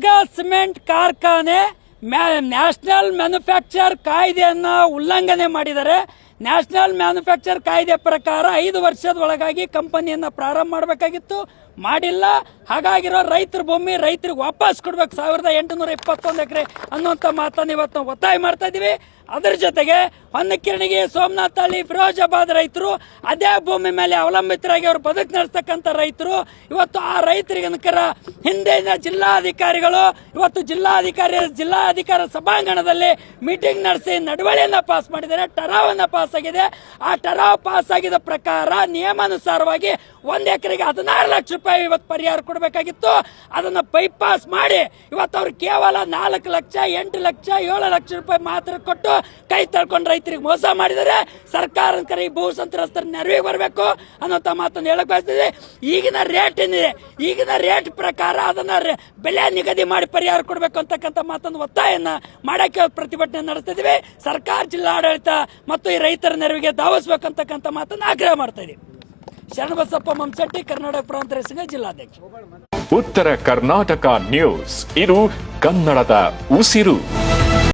Mega cement ಕಾರ್ಖಾನೆ national manufacture ಕಾಯ್ದೆಯನ್ನು ಉಲ್ಲಂಘನೆ ಮಾಡಿದ್ದಾರೆ. ನ್ಯಾಷನಲ್ ಮ್ಯಾನುಫ್ಯಾಕ್ಚರ್ ಕಾಯ್ದೆ ಪ್ರಕಾರ 5 ವರ್ಷದ ಒಳಗಾಗಿ ಕಂಪನಿಯನ್ನು ಪ್ರಾರಂಭ ಮಾಡಬೇಕಾಗಿತ್ತು, ಮಾಡಿಲ್ಲ. ಹಾಗಾಗಿರೋ ರೈತರ ಭೂಮಿ ರೈತರಿಗೆ ವಾಪಸ್ ಕೊಡ್ಬೇಕು 1821 ಎಕರೆ ಅನ್ನುವಂಥ ಮಾತನ್ನು ಇವತ್ತು ಒತ್ತಾಯ ಮಾಡ್ತಾ ಇದ್ದೀವಿ. ಅದರ ಜೊತೆಗೆ ಹೊನ್ನಕಿರಣಿಗೆ, ಸೋಮನಾಥಹಳ್ಳಿ, ಫಿರೋಜಾಬಾದ್ ರೈತರು ಅದೇ ಭೂಮಿ ಮೇಲೆ ಅವಲಂಬಿತರಾಗಿ ಅವರು ಬದುಕು ನಡೆಸ್ತಕ್ಕಂಥ ರೈತರು. ಇವತ್ತು ಆ ರೈತರಿಗೆ ಹಿಂದಿನ ಜಿಲ್ಲಾಧಿಕಾರಿಗಳು ಇವತ್ತು ಜಿಲ್ಲಾಧಿಕಾರಿ ಸಭಾಂಗಣದಲ್ಲಿ ಮೀಟಿಂಗ್ ನಡೆಸಿ ನಡವಳಿಯನ್ನು ಪಾಸ್ ಮಾಡಿದ್ದಾರೆ. ಟರಾವನ್ನ ಪಾಸ್ ಆಗಿದೆ. ಆ ಟರಾವ್ ಪಾಸ್ ಆಗಿದ ಪ್ರಕಾರ ನಿಯಮಾನುಸಾರವಾಗಿ 1 ಎಕರೆಗೆ 16 ಲಕ್ಷ ರೂಪಾಯಿ ಇವತ್ತು ಪರಿಹಾರ ಕೊಡಬೇಕಾಗಿತ್ತು. ಅದನ್ನು ಬೈಪಾಸ್ ಮಾಡಿ ಇವತ್ತು ಅವ್ರು ಕೇವಲ 4 ಲಕ್ಷ, 8 ಲಕ್ಷ, 7 ಲಕ್ಷ ರೂಪಾಯಿ ಮಾತ್ರ ಕೊಟ್ಟು ಕೈ ತಳ್ಕೊಂಡು ರೈತರಿಗೆ ಮೋಸ ಮಾಡಿದರೆ ಸರ್ಕಾರ ಈ ಭೂ ಸಂತ್ರಸ್ತರ ನೆರವಿಗೆ ಬರಬೇಕು ಅನ್ನೋಂಥ ಮಾತನ್ನು ಹೇಳಕ್ ಬಯಸ್ತಿದೆ. ಈಗಿನ ರೇಟ್ ಏನಿದೆ, ಈಗಿನ ರೇಟ್ ಪ್ರಕಾರ ಅದನ್ನ ಬೆಲೆ ನಿಗದಿ ಮಾಡಿ ಪರಿಹಾರ ಕೊಡಬೇಕು ಅಂತಕ್ಕಂಥ ಮಾತನ್ನು ಒತ್ತಾಯನ್ನ ಮಾಡಕ್ಕೆ ಪ್ರತಿಭಟನೆ ನಡೆಸ್ತಿದ್ದೀವಿ. ಸರ್ಕಾರ, ಜಿಲ್ಲಾಡಳಿತ ಮತ್ತು ಈ ರೈತರ ನೆರವಿಗೆ ಧಾವಿಸಬೇಕಂತಕ್ಕಂಥ ಮಾತನ್ನು ಆಗ್ರಹ ಮಾಡ್ತಾ ಇದೀವಿ. ಶರಣಬಸಪ್ಪ ಮಂಶೆಟ್ಟಿ, ಕರ್ನಾಟಕ ಪ್ರಾಂತ ಸಂಘ ಜಿಲ್ಲಾಧ್ಯಕ್ಷ. ಉತ್ತರ ಕರ್ನಾಟಕ ನ್ಯೂಸ್, ಇದು ಕನ್ನಡದ ಉಸಿರು.